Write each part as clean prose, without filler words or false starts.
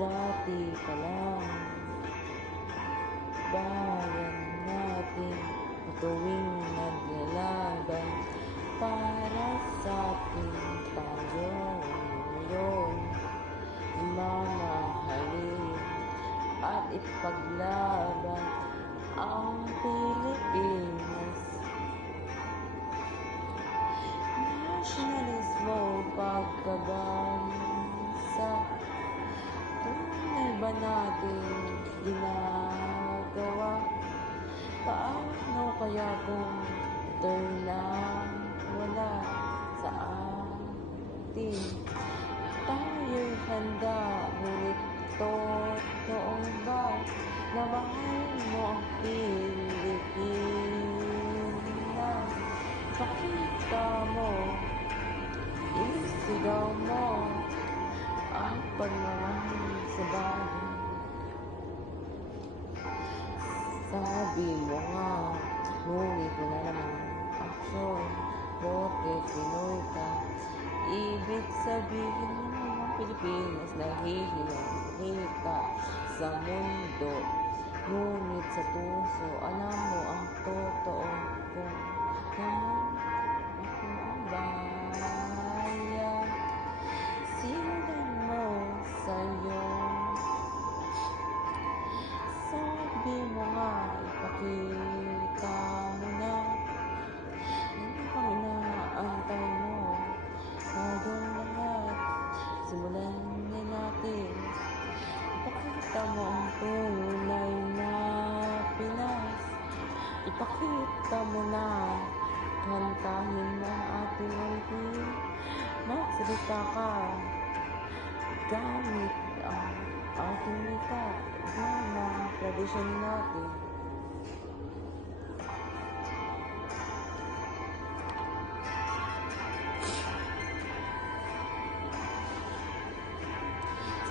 Dati pa lang, bayan natin tuwing naglalaban para sa ating tayo ngayon. Mamahalin at ipaglaban ang Pilipinas. Nasyonalismo, pagkabansa, tunay ba natin ginagawa? Paano kaya kung ito'y nawala sa atin? Tayo'y handa, ngunit totoo ba na mahal mo ang Pilipinas? Pakita mo, isigaw mo ang pagmamahal sa bayan. Sabi mo nga, ngunit wala namang aksyon. Bakit Pinoy ka? Ibig sabihin mo ng Pilipinas nahihiyahin ka sa mundo. Ngunit sa puso, alam mo ang totoo kung naman ako ang bayan. Simulan mo sa'yo. Sabi mo nga, ipakita mo na. Hindi pang inaantay mo. Tayong lahat, simulan na natin. Ipakita mo ang tunay na Pinas. Ipakita mo na, kantahin mo ang ating walitin. Magsalita ka, gamit ang ating wika, mga tradisyon natin.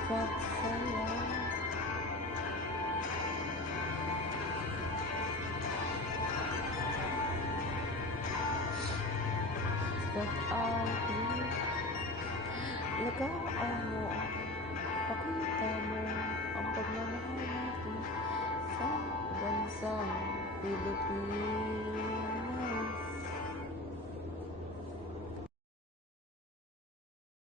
Pagsaya, pag-aari, lagaan mo, pakita mo ang pagmamahal natin sa bansang Pilipinas.